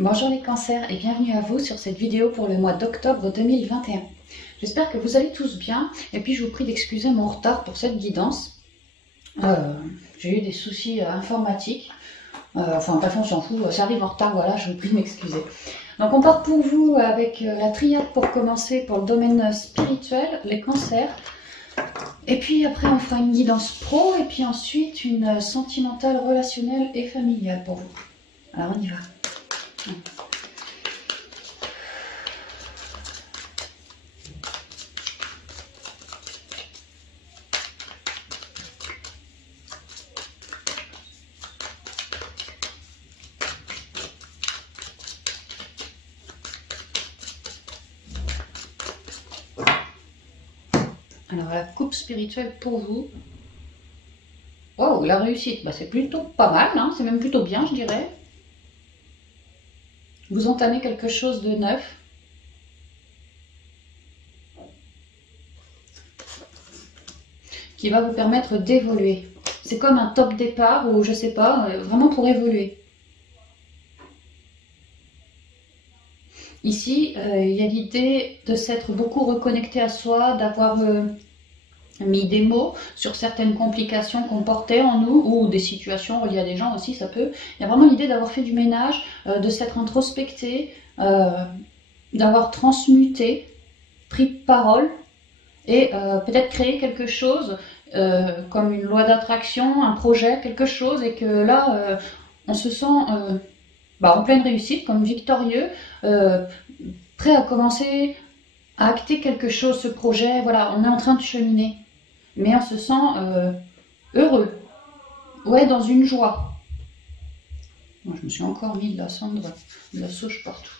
Bonjour les cancers et bienvenue à vous sur cette vidéo pour le mois d'octobre 2021. J'espère que vous allez tous bien et puis je vous prie d'excuser mon retard pour cette guidance. J'ai eu des soucis informatiques, enfin bref on s'en fout, ça arrive en retard, voilà, je vous prie de m'excuser. Donc on part pour vous avec la triade pour commencer pour le domaine spirituel, les cancers. Et puis après on fera une guidance pro et puis ensuite une sentimentale, relationnelle et familiale pour vous. Alors on y va. Alors la coupe spirituelle pour vous. Oh, la réussite, bah, c'est plutôt pas mal, hein, c'est même plutôt bien je dirais. Vous entamez quelque chose de neuf. Qui va vous permettre d'évoluer. C'est comme un top départ ou je sais pas, vraiment pour évoluer. Ici, il y a l'idée de s'être beaucoup reconnecté à soi, d'avoir mis des mots sur certaines complications qu'on portait en nous ou des situations reliées à des gens aussi, ça peut. Il y a vraiment l'idée d'avoir fait du ménage, de s'être introspecté, d'avoir transmuté, pris parole et peut-être créé quelque chose comme une loi d'attraction, un projet, quelque chose et que là, on se sent en pleine réussite, comme victorieux, prêt à commencer à acter quelque chose, ce projet, voilà, on est en train de cheminer. Mais on se sent heureux, ouais, dans une joie. Moi, je me suis encore mis de la cendre, de la sauge partout.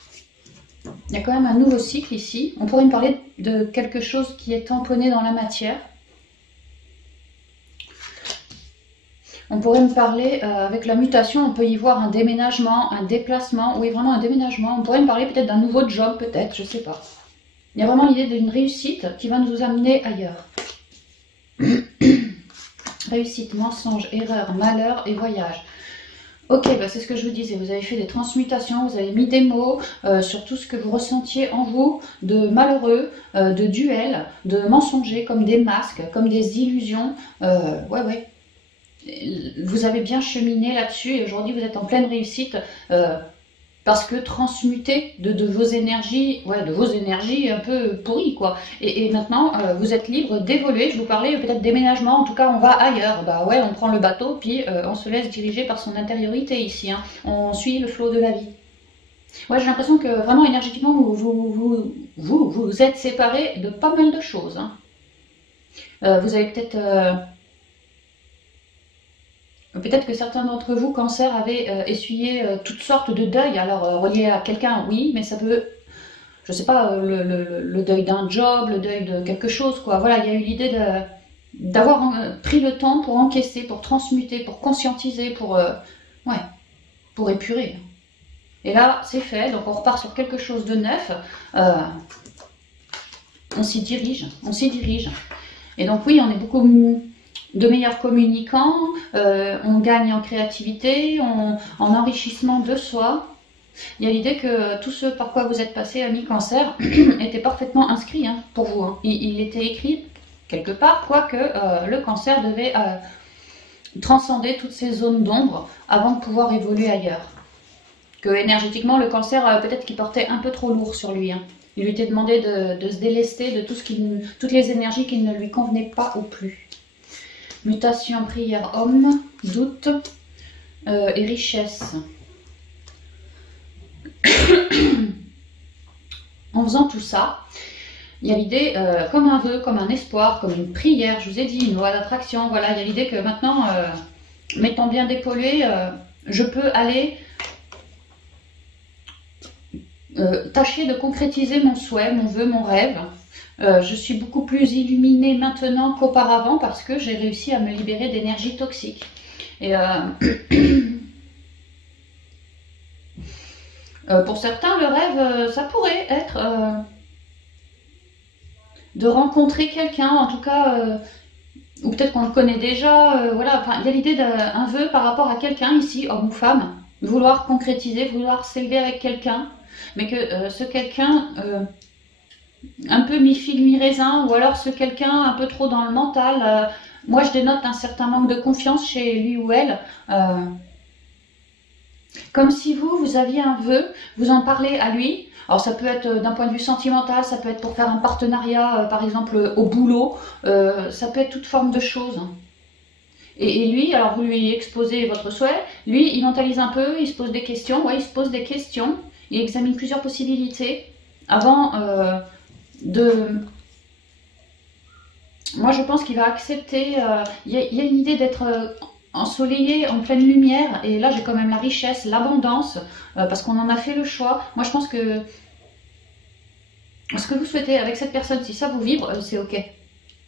Il y a quand même un nouveau cycle ici. On pourrait me parler de quelque chose qui est tamponné dans la matière. On pourrait me parler, avec la mutation, on peut y voir un déménagement, un déplacement, oui, vraiment un déménagement. On pourrait me parler peut-être d'un nouveau job, peut-être, je sais pas. Il y a vraiment l'idée d'une réussite qui va nous amener ailleurs. Réussite, mensonge, erreur, malheur et voyage. Ok, bah c'est ce que je vous disais, vous avez fait des transmutations, vous avez mis des mots sur tout ce que vous ressentiez en vous, de malheureux, de duel, de mensongers, comme des masques, comme des illusions. Ouais. Vous avez bien cheminé là-dessus et aujourd'hui vous êtes en pleine réussite parce que transmuté de vos énergies, ouais, de vos énergies un peu pourries, quoi. Et maintenant, vous êtes libre d'évoluer. Je vous parlais peut-être déménagement, en tout cas, on va ailleurs. Bah ouais, on prend le bateau, puis on se laisse diriger par son intériorité ici. Hein. On suit le flot de la vie. Ouais, j'ai l'impression que vraiment énergétiquement, vous êtes séparés de pas mal de choses. Hein. Vous avez peut-être... Peut-être que certains d'entre vous, cancer, avaient essuyé toutes sortes de deuils. Alors, reliés à quelqu'un, oui, mais ça peut, je sais pas, le deuil d'un job, le deuil de quelque chose, quoi. Voilà, il y a eu l'idée d'avoir pris le temps pour encaisser, pour transmuter, pour conscientiser, pour épurer. Et là, c'est fait, donc on repart sur quelque chose de neuf. On s'y dirige, Et donc oui, on est beaucoup de meilleurs communicants, on gagne en créativité, en enrichissement de soi. Il y a l'idée que tout ce par quoi vous êtes passé, ami cancer, était parfaitement inscrit hein, pour vous. Hein. Il était écrit quelque part, quoique le cancer devait transcender toutes ces zones d'ombre avant de pouvoir évoluer ailleurs. Que énergétiquement, le cancer, peut-être qu'il portait un peu trop lourd sur lui. Hein. Il lui était demandé de se délester de toutes les énergies qui ne lui convenaient pas ou plus. Mutation, prière, homme, doute et richesse. En faisant tout ça, il y a l'idée, comme un vœu, comme un espoir, comme une prière, je vous ai dit, une loi d'attraction, voilà, il y a l'idée que maintenant, m'étant bien dépolé, je peux aller tâcher de concrétiser mon souhait, mon vœu, mon rêve. Je suis beaucoup plus illuminée maintenant qu'auparavant parce que j'ai réussi à me libérer d'énergie toxique. Et pour certains, le rêve, ça pourrait être de rencontrer quelqu'un, en tout cas, ou peut-être qu'on le connaît déjà, voilà. Enfin, il y a l'idée d'un vœu par rapport à quelqu'un ici, homme ou femme. vouloir concrétiser, vouloir s'élever avec quelqu'un, mais que ce quelqu'un un peu mi-figue, mi-raisin, ou alors ce quelqu'un un peu trop dans le mental, moi je dénote un certain manque de confiance chez lui ou elle, comme si vous aviez un vœu, vous en parlez à lui. Alors ça peut être d'un point de vue sentimental, ça peut être pour faire un partenariat, par exemple au boulot, ça peut être toute forme de choses. Et lui, alors vous lui exposez votre souhait, lui il mentalise un peu, il se pose des questions, ouais, il se pose des questions, il examine plusieurs possibilités avant de... Moi je pense qu'il va accepter, il y a une idée d'être ensoleillé, en pleine lumière, et là j'ai quand même la richesse, l'abondance, parce qu'on en a fait le choix. Moi je pense que ce que vous souhaitez avec cette personne, si ça vous vibre, c'est ok.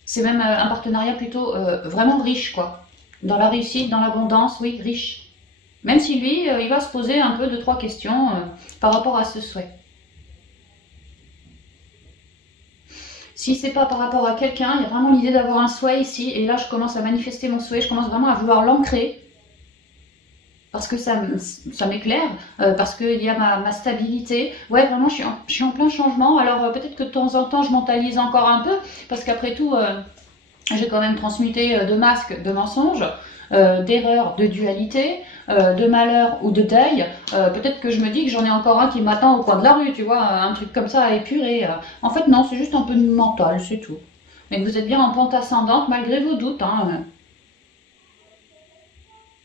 C'est même un partenariat plutôt vraiment riche, quoi. Dans la réussite, dans l'abondance, oui, riche. Même si lui, il va se poser un peu 2-3 questions par rapport à ce souhait. Si c'est pas par rapport à quelqu'un, il y a vraiment l'idée d'avoir un souhait ici, et là je commence à manifester mon souhait, je commence vraiment à vouloir l'ancrer, parce que ça m'éclaire, parce qu'il y a ma stabilité. Ouais, vraiment, je suis en plein changement. Alors peut-être que de temps en temps, je mentalise encore un peu, parce qu'après tout, j'ai quand même transmuté de masques, de mensonges, d'erreurs, de dualité, de malheur ou de deuil. Peut-être que je me dis que j'en ai encore un qui m'attend au coin de la rue, tu vois, un truc comme ça à épurer. En fait, non, c'est juste un peu de mental, c'est tout. Mais vous êtes bien en pente ascendante, malgré vos doutes, hein.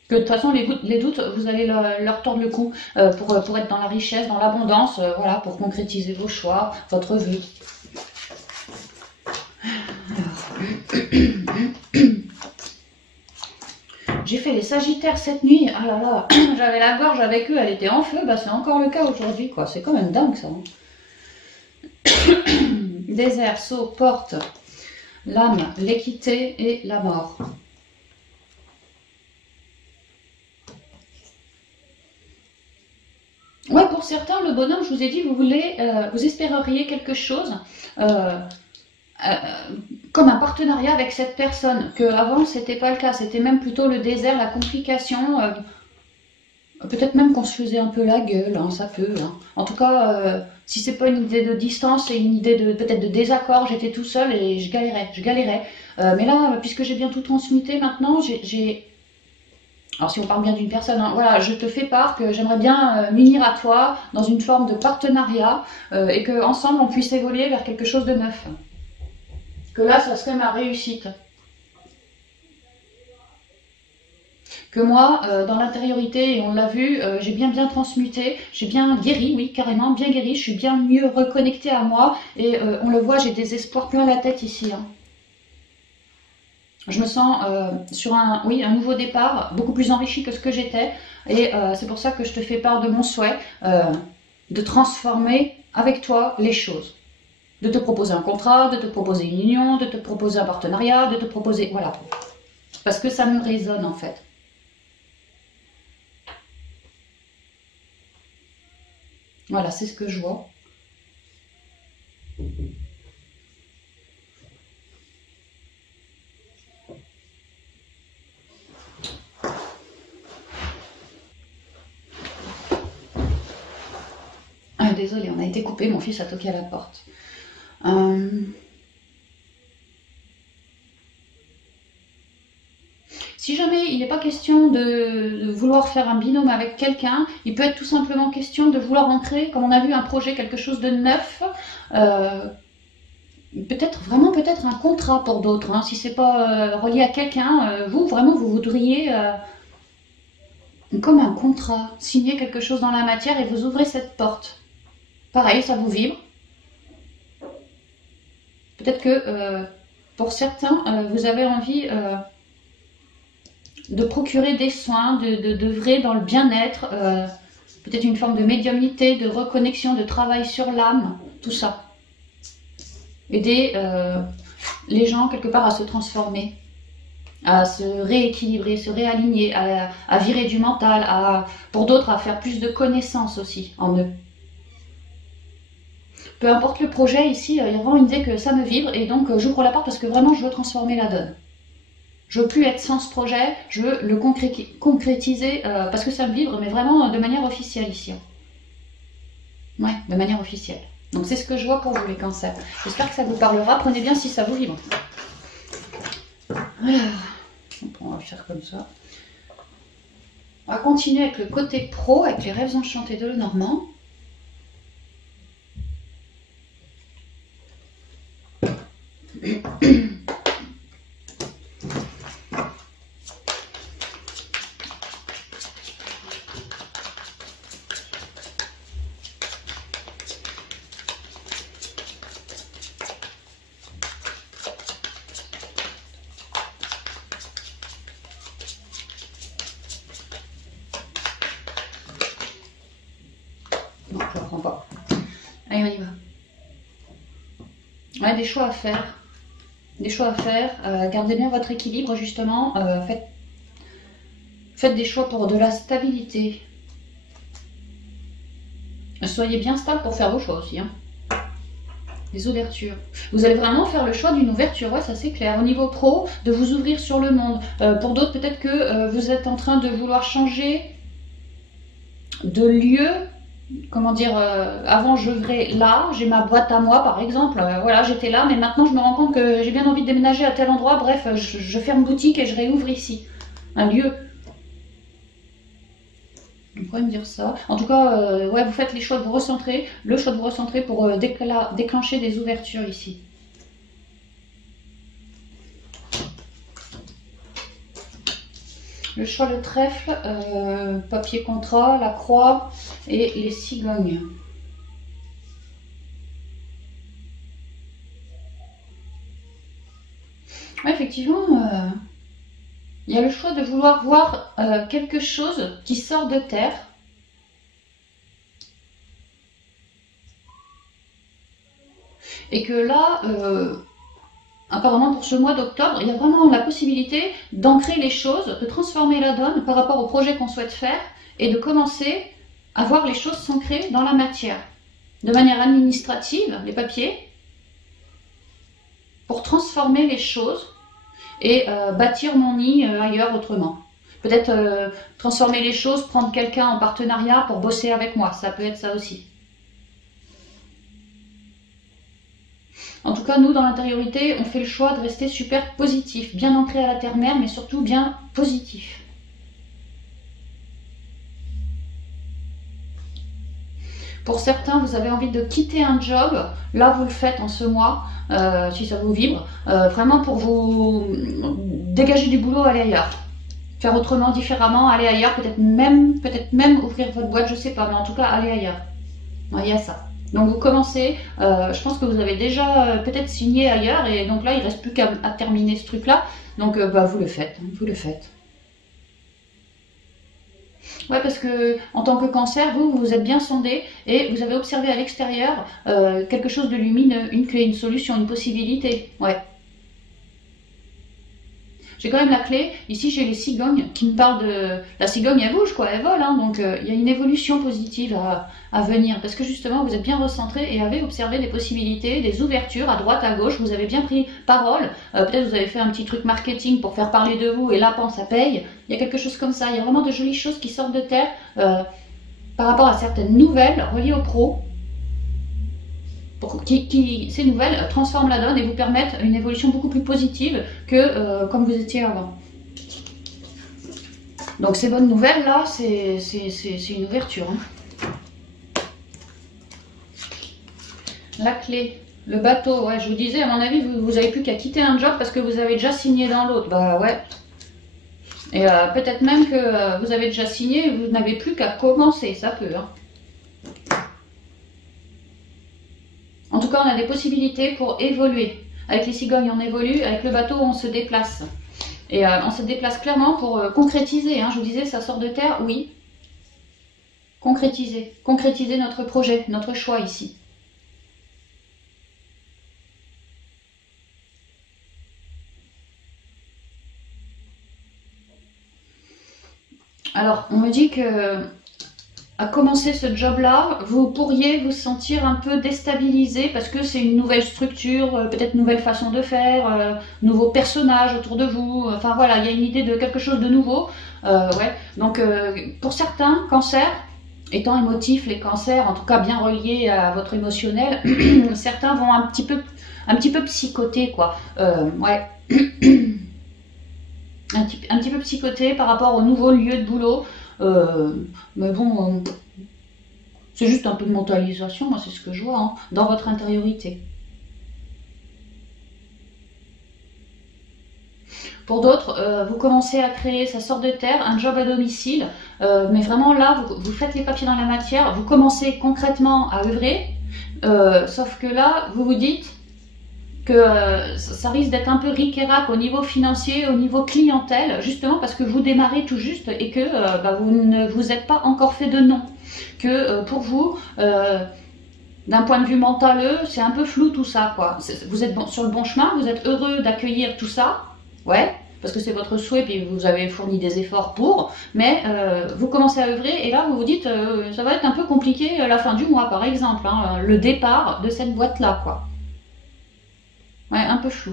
Que de toute façon, les doutes, vous allez leur tordre le cou pour être dans la richesse, dans l'abondance, voilà, pour concrétiser vos choix, votre vue. J'ai fait les Sagittaires cette nuit, ah là là, j'avais la gorge avec eux, elle était en feu, bah c'est encore le cas aujourd'hui, quoi. C'est quand même dingue ça. Hein. Désert, Sceau, porte, l'âme, l'équité et la mort. Ouais, pour certains, le bonhomme, je vous ai dit, vous espéreriez quelque chose, comme un partenariat avec cette personne, que avant c'était pas le cas, c'était même plutôt le désert, la complication, peut-être même qu'on se faisait un peu la gueule, hein, ça peut. Hein. En tout cas, si c'est pas une idée de distance, c'est une idée de peut-être de désaccord, j'étais tout seul et je galérais. Mais là, puisque j'ai bien tout transmuté maintenant, alors si on parle bien d'une personne, hein, voilà, je te fais part que j'aimerais bien m'unir à toi dans une forme de partenariat et qu'ensemble on puisse évoluer vers quelque chose de neuf. Que là, ça serait ma réussite. Que moi, dans l'intériorité, et on l'a vu, j'ai bien transmuté, j'ai bien guéri, oui, carrément, bien guéri, je suis bien mieux reconnectée à moi, et on le voit, j'ai des espoirs plein la tête ici. Hein. Je me sens sur un nouveau départ, beaucoup plus enrichi que ce que j'étais, et c'est pour ça que je te fais part de mon souhait de transformer avec toi les choses. De te proposer un contrat, de te proposer une union, de te proposer un partenariat, de te proposer... Voilà. Parce que ça me résonne en fait. Voilà, c'est ce que je vois. Ah, désolé, on a été coupé, mon fils a toqué à la porte. Si jamais il n'est pas question de vouloir faire un binôme avec quelqu'un, il peut être tout simplement question de vouloir ancrer, comme on a vu, un projet, quelque chose de neuf, peut-être un contrat pour d'autres, hein, si c'est pas relié à quelqu'un, vous voudriez comme un contrat, signer quelque chose dans la matière et vous ouvrez cette porte. Pareil, ça vous vibre. Peut-être que pour certains, vous avez envie de procurer des soins, d'œuvrer dans le bien-être, peut-être une forme de médiumnité, de reconnexion, de travail sur l'âme, tout ça. Aider les gens quelque part à se transformer, à se rééquilibrer, se réaligner, à virer du mental, pour d'autres à faire plus de connaissances aussi en eux. Peu importe le projet ici, il y a vraiment une idée que ça me vibre et donc j'ouvre la porte parce que vraiment je veux transformer la donne. Je veux plus être sans ce projet, je veux le concrétiser parce que ça me vibre, mais vraiment de manière officielle ici. Ouais, de manière officielle. Donc c'est ce que je vois pour vous les cancers. J'espère que ça vous parlera. Prenez bien si ça vous vibre. Alors, on va faire comme ça. On va continuer avec le côté pro, avec les rêves enchantés de Lenormand. Non, je ne reprends pas. Allez, on y va. Ouais, des choix à faire. Des choix à faire. Gardez bien votre équilibre, justement. Faites des choix pour de la stabilité. Soyez bien stable pour faire vos choix aussi. Hein. Des ouvertures. Vous allez vraiment faire le choix d'une ouverture, ouais, ça c'est clair. Au niveau pro, de vous ouvrir sur le monde. Pour d'autres, peut-être que vous êtes en train de vouloir changer de lieu. Comment dire, avant je vivais là, j'ai ma boîte à moi par exemple, voilà, j'étais là, mais maintenant je me rends compte que j'ai bien envie de déménager à tel endroit, bref, je ferme boutique et je réouvre ici, un lieu. On pourrait me dire ça. En tout cas, ouais, vous faites les choix de vous recentrer, le choix de vous recentrer pour déclencher des ouvertures ici. Le choix, le trèfle, papier contrat, la croix et les cigognes. Ouais, effectivement, il y a le choix de vouloir voir quelque chose qui sort de terre. Et que là, apparemment pour ce mois d'octobre, il y a vraiment la possibilité d'ancrer les choses, de transformer la donne par rapport au projet qu'on souhaite faire et de commencer à voir les choses s'ancrer dans la matière. De manière administrative, les papiers, pour transformer les choses et bâtir mon nid ailleurs autrement. Peut-être transformer les choses, prendre quelqu'un en partenariat pour bosser avec moi, ça peut être ça aussi. En tout cas, nous, dans l'intériorité, on fait le choix de rester super positif, bien ancré à la terre-mère, mais surtout bien positif. Pour certains, vous avez envie de quitter un job, là vous le faites en ce mois, si ça vous vibre, vraiment pour vous dégager du boulot, aller ailleurs. Faire autrement, différemment, aller ailleurs, peut-être même ouvrir votre boîte, je sais pas, mais en tout cas aller ailleurs. Il y a ça. Donc vous commencez, je pense que vous avez déjà peut-être signé ailleurs, et donc là il ne reste plus qu'à terminer ce truc-là. Donc vous le faites, vous le faites. Ouais, parce que en tant que cancer, vous êtes bien sondé et vous avez observé à l'extérieur quelque chose de lumineux, une clé, une solution, une possibilité. Ouais. J'ai quand même la clé. Ici, j'ai les cigognes qui me parlent de... La cigogne, elle bouge, quoi, elle vole. Hein, donc, il y a une évolution positive à venir. Parce que justement, vous êtes bien recentré et avez observé des possibilités, des ouvertures à droite, à gauche. Vous avez bien pris parole. Peut-être vous avez fait un petit truc marketing pour faire parler de vous et là, ça paye. Il y a quelque chose comme ça. Il y a vraiment de jolies choses qui sortent de terre par rapport à certaines nouvelles reliées au pro. Pour ces nouvelles transforment la donne et vous permettent une évolution beaucoup plus positive que comme vous étiez avant. Donc ces bonnes nouvelles là, c'est une ouverture. Hein. La clé, le bateau, ouais, je vous disais, à mon avis, vous n'avez plus qu'à quitter un job parce que vous avez déjà signé dans l'autre. Bah ouais. Et peut-être même que vous avez déjà signé et vous n'avez plus qu'à commencer, ça peut. Hein. En tout cas, on a des possibilités pour évoluer. Avec les cigognes, on évolue. Avec le bateau, on se déplace. Et on se déplace clairement pour concrétiser. Hein. Je vous disais, ça sort de terre, oui. Concrétiser. Concrétiser notre projet, notre choix ici. Alors, on me dit que à commencer ce job-là, vous pourriez vous sentir un peu déstabilisé parce que c'est une nouvelle structure, peut-être nouvelle façon de faire, nouveaux personnages autour de vous. Enfin voilà, il y a une idée de quelque chose de nouveau. Ouais. Donc pour certains cancers, étant émotifs, les cancers, en tout cas bien reliés à votre émotionnel, certains vont un petit peu psychoter, quoi. Ouais. Un petit peu psychoté par rapport au nouveau lieu de boulot. Mais bon, c'est juste un peu de mentalisation, moi c'est ce que je vois, hein, dans votre intériorité. Pour d'autres, vous commencez à créer, ça sort de terre, un job à domicile, mais vraiment là, vous faites les papiers dans la matière, vous commencez concrètement à œuvrer, sauf que là, vous vous dites que ça risque d'être un peu ric-et-rac au niveau financier, au niveau clientèle, justement parce que vous démarrez tout juste et que vous ne vous êtes pas encore fait de nom. Que pour vous, d'un point de vue mental, c'est un peu flou tout ça, quoi. Vous êtes sur le bon chemin, vous êtes heureux d'accueillir tout ça, ouais, parce que c'est votre souhait, puis vous avez fourni des efforts pour, mais vous commencez à œuvrer, et là vous vous dites, ça va être un peu compliqué la fin du mois, par exemple, hein, le départ de cette boîte-là, quoi. Ouais, un peu flou.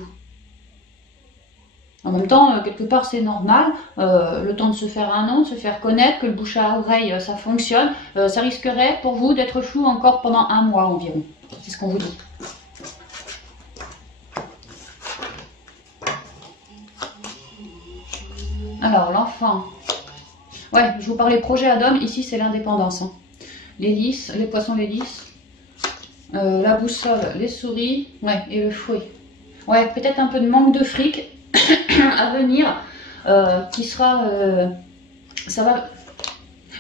En même temps, quelque part, c'est normal. Le temps de se faire un nom, de se faire connaître, que le bouche à oreille, ça fonctionne. Ça risquerait pour vous d'être flou encore pendant un mois environ. C'est ce qu'on vous dit. Alors, l'enfant. Ouais, je vous parlais projet ad hoc. Ici, c'est l'indépendance. Hein. Les lys, les poissons, les lys. La boussole, les souris. Ouais, et le fouet. Ouais, peut-être un peu de manque de fric à venir, qui sera... ça va...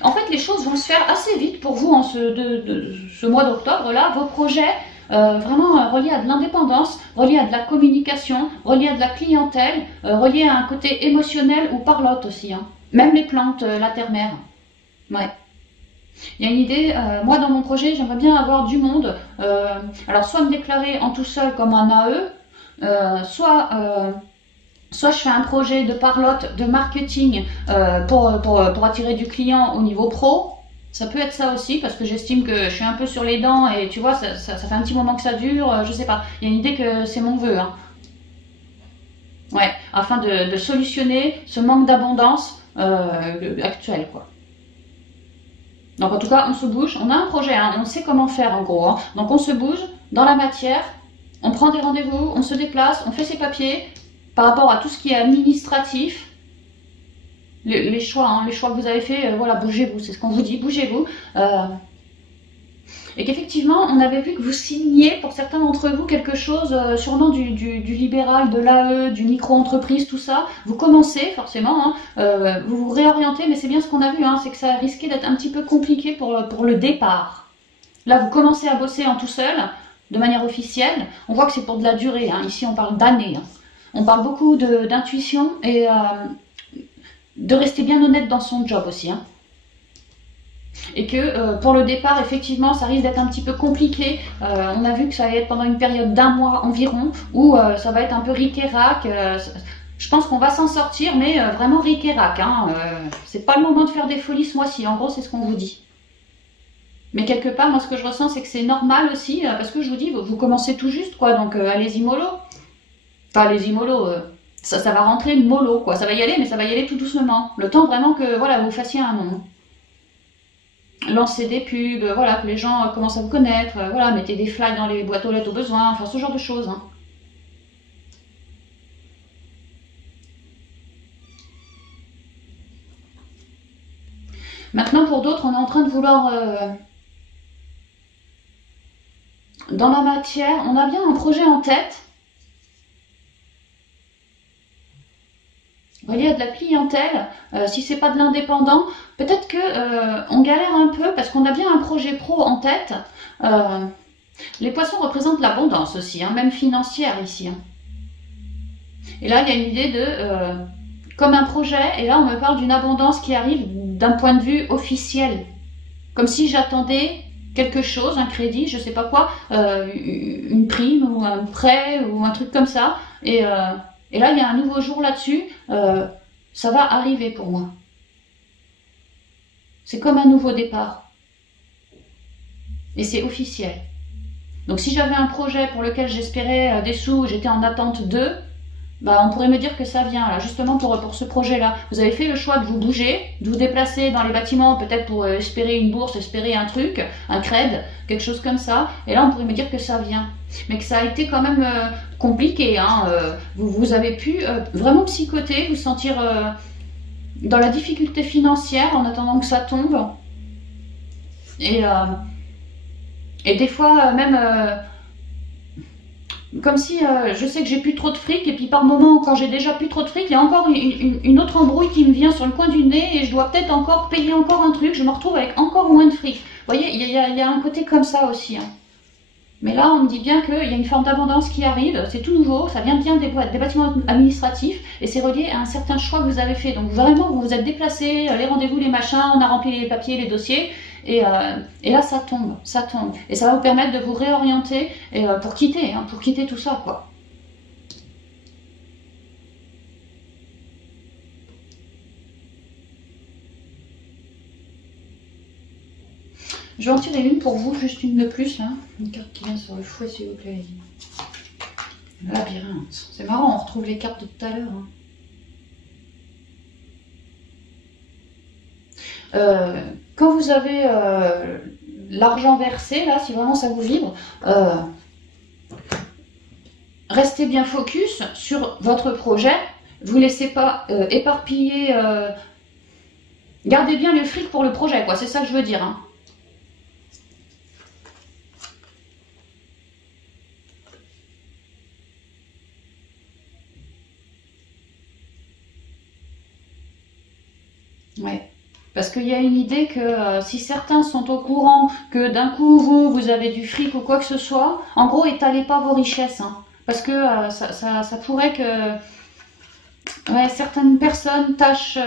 En fait, les choses vont se faire assez vite pour vous en ce mois d'octobre-là. Vos projets, vraiment reliés à de l'indépendance, reliés à de la communication, reliés à de la clientèle, reliés à un côté émotionnel ou parlotte aussi. Hein. Même les plantes, la terre-mère. Ouais. Il y a une idée, moi dans mon projet, j'aimerais bien avoir du monde. Alors, soit me déclarer en tout seul comme un AE, soit je fais un projet de parlotte, de marketing pour attirer du client au niveau pro. Ça peut être ça aussi parce que j'estime que je suis un peu sur les dents et tu vois, ça fait un petit moment que ça dure, je sais pas. Il y a une idée que c'est mon vœu. Hein. Ouais, afin de solutionner ce manque d'abondance actuel, quoi. Donc en tout cas, on se bouge, on a un projet, hein, on sait comment faire en gros. Hein. Donc on se bouge dans la matière, on prend des rendez-vous, on se déplace, on fait ses papiers par rapport à tout ce qui est administratif. Les choix, hein, les choix que vous avez faits, voilà, bougez-vous, c'est ce qu'on vous dit, bougez-vous. Et qu'effectivement, on avait vu que vous signiez, pour certains d'entre vous, quelque chose sur le nom du libéral, de l'AE, du micro-entreprise, tout ça. Vous commencez, forcément, hein, vous vous réorientez, mais c'est bien ce qu'on a vu, hein, c'est que ça risquait d'être un petit peu compliqué pour le départ. Là, vous commencez à bosser en tout seul, de manière officielle. On voit que c'est pour de la durée, hein. Ici, on parle d'années. Hein. On parle beaucoup d'intuition et de rester bien honnête dans son job aussi. Hein. Et que pour le départ, effectivement, ça risque d'être un petit peu compliqué. On a vu que ça allait être pendant une période d'un mois environ, où ça va être un peu ric-et-rac. Je pense qu'on va s'en sortir, mais vraiment ric-et-rac. Hein. C'est pas le moment de faire des folies ce mois-ci, en gros, c'est ce qu'on vous dit. Mais quelque part, moi, ce que je ressens, c'est que c'est normal aussi, parce que je vous dis, vous commencez tout juste, quoi, donc allez-y mollo. Enfin, allez-y mollo, ça va rentrer mollo, quoi. Ça va y aller, mais ça va y aller tout doucement. Le temps vraiment que, voilà, vous fassiez un nom. Lancer des pubs, voilà, que les gens commencent à vous connaître, voilà, mettez des flyers dans les boîtes aux lettres au besoin, enfin ce genre de choses. Hein. Maintenant, pour d'autres, on est en train de vouloir... dans la matière, on a bien un projet en tête. Relié à de la clientèle, si c'est pas de l'indépendant, peut-être que on galère un peu parce qu'on a bien un projet pro en tête. Les poissons représentent l'abondance aussi, hein, même financière ici. Hein. Et là, il y a une idée de comme un projet, et là on me parle d'une abondance qui arrive d'un point de vue officiel. Comme si j'attendais quelque chose, un crédit, je sais pas quoi, une prime ou un prêt ou un truc comme ça. Et là, il y a un nouveau jour là-dessus, ça va arriver pour moi. C'est comme un nouveau départ. Et c'est officiel. Donc si j'avais un projet pour lequel j'espérais des sous, j'étais en attente d'eux, bah, on pourrait me dire que ça vient là, justement pour ce projet-là. Vous avez fait le choix de vous bouger, de vous déplacer dans les bâtiments, peut-être pour espérer une bourse, espérer un truc, un cred, quelque chose comme ça. Et là, on pourrait me dire que ça vient. Mais que ça a été quand même compliqué. Hein, vous avez pu vraiment psychoter, vous sentir dans la difficulté financière en attendant que ça tombe. Et des fois, même... comme si je sais que j'ai plus trop de fric et puis par moment quand j'ai déjà plus trop de fric, il y a encore une autre embrouille qui me vient sur le coin du nez et je dois peut-être encore payer encore un truc, je me retrouve avec encore moins de fric. Vous voyez, il y a un côté comme ça aussi. Hein. Mais là, on me dit bien qu'il y a une forme d'abondance qui arrive, c'est tout nouveau, ça vient bien des bâtiments administratifs et c'est relié à un certain choix que vous avez fait. Donc vraiment, vous vous êtes déplacé, les rendez-vous, les machins, on a rempli les papiers, les dossiers. Et là, ça tombe. Et ça va vous permettre de vous réorienter pour quitter tout ça, quoi. Je vais en tirer une pour vous, juste une de plus, là. Une carte qui vient sur le fouet, s'il vous plaît. Labyrinthe. C'est marrant, on retrouve les cartes de tout à l'heure. Hein. Quand vous avez l'argent versé, là, si vraiment ça vous vibre, restez bien focus sur votre projet. Vous ne laissez pas éparpiller. Gardez bien le fric pour le projet, quoi. C'est ça que je veux dire. Hein. Ouais. Parce qu'il y a une idée que si certains sont au courant que d'un coup vous avez du fric ou quoi que ce soit, en gros, étalez pas vos richesses. Hein, parce que ça pourrait que certaines personnes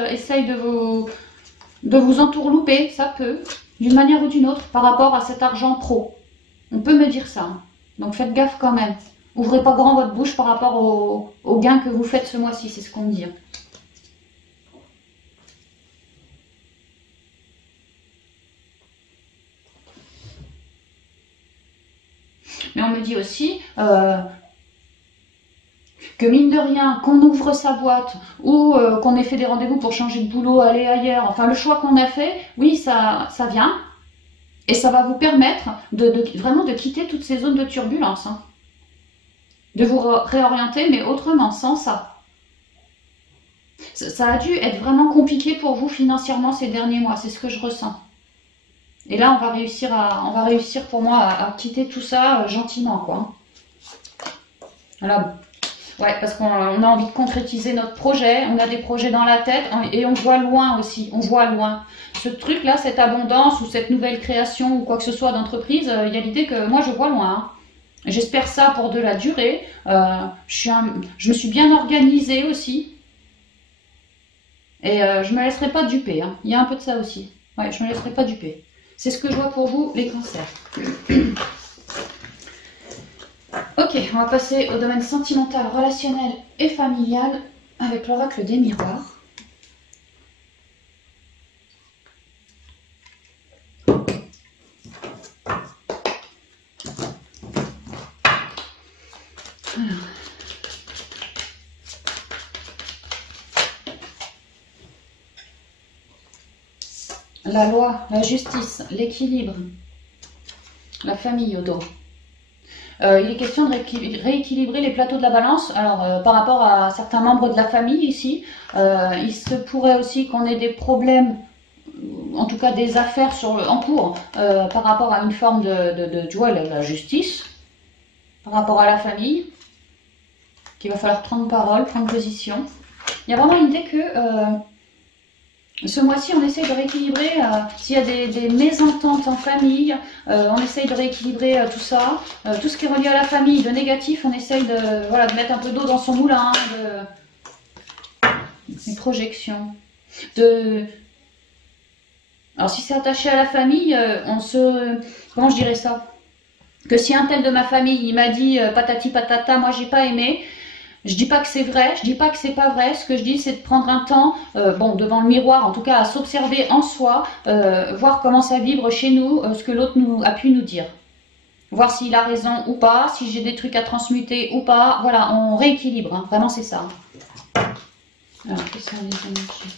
essayent de vous entourlouper, ça peut, d'une manière ou d'une autre, par rapport à cet argent pro. On peut me dire ça. Hein. Donc faites gaffe quand même. Ouvrez pas grand votre bouche par rapport au gain que vous faites ce mois-ci, c'est ce qu'on me dit. Mais on me dit aussi que mine de rien, qu'on ouvre sa boîte ou qu'on ait fait des rendez-vous pour changer de boulot, aller ailleurs, enfin le choix qu'on a fait, oui, ça vient. Et ça va vous permettre vraiment de quitter toutes ces zones de turbulence. Hein. De vous réorienter, mais autrement, sans ça. Ça a dû être vraiment compliqué pour vous financièrement ces derniers mois, c'est ce que je ressens. Et là, on va réussir pour moi à quitter tout ça gentiment, quoi. Voilà. Ouais, parce qu'on a envie de concrétiser notre projet, on a des projets dans la tête et on voit loin aussi, on voit loin. Ce truc-là, cette abondance ou cette nouvelle création ou quoi que ce soit d'entreprise, il y a l'idée que moi, je vois loin. Hein. J'espère ça pour de la durée. Je me suis bien organisée aussi. Et je me laisserai pas duper. Hein. Il y a un peu de ça aussi. Ouais, je me laisserai pas duper. C'est ce que je vois pour vous, les cancers. Ok, on va passer au domaine sentimental, relationnel et familial avec l'oracle des miroirs. Alors. La loi, la justice, l'équilibre, la famille au dos. Il est question de rééquilibrer les plateaux de la balance. Alors, par rapport à certains membres de la famille ici, il se pourrait aussi qu'on ait des problèmes, en tout cas des affaires en cours, par rapport à une forme tu vois, la justice, par rapport à la famille, qu'il va falloir prendre parole, prendre position. Il y a vraiment une idée que ce mois-ci, on essaye de rééquilibrer, s'il y a des mésententes en famille, on essaye de rééquilibrer tout ça. Tout ce qui est relié à la famille, de négatif, on essaye de mettre un peu d'eau dans son moulin, des projections. Alors si c'est attaché à la famille, comment je dirais ça? Que si un tel de ma famille, il m'a dit patati patata, moi j'ai pas aimé, Je dis pas que c'est vrai, je dis pas que c'est pas vrai. Ce que je dis, c'est de prendre un temps, bon, devant le miroir, en tout cas, à s'observer en soi, voir comment ça vibre chez nous, ce que l'autre a pu nous dire. Voir s'il a raison ou pas, si j'ai des trucs à transmuter ou pas. Voilà, on rééquilibre, hein. Vraiment, c'est ça. Alors, qu'est-ce que ça les énergies?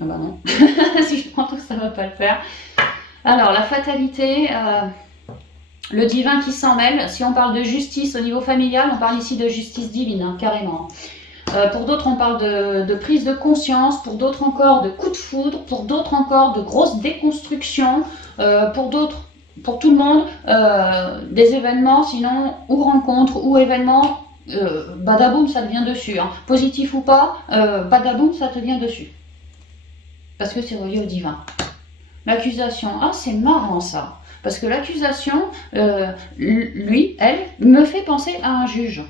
Ah bah non, si je prends tout ça va pas le faire. Alors la fatalité, le divin qui s'en mêle. Si on parle de justice au niveau familial, on parle ici de justice divine, hein, carrément. Pour d'autres on parle de prise de conscience, pour d'autres encore de coup de foudre, pour d'autres encore de grosses déconstructions, pour d'autres, pour tout le monde, des événements sinon, ou rencontres, ou événements, badaboum ça te vient dessus, hein. Positif ou pas, badaboum ça te vient dessus. Parce que c'est relié au divin. L'accusation, ah c'est marrant ça. Parce que l'accusation, lui, elle, me fait penser à un juge.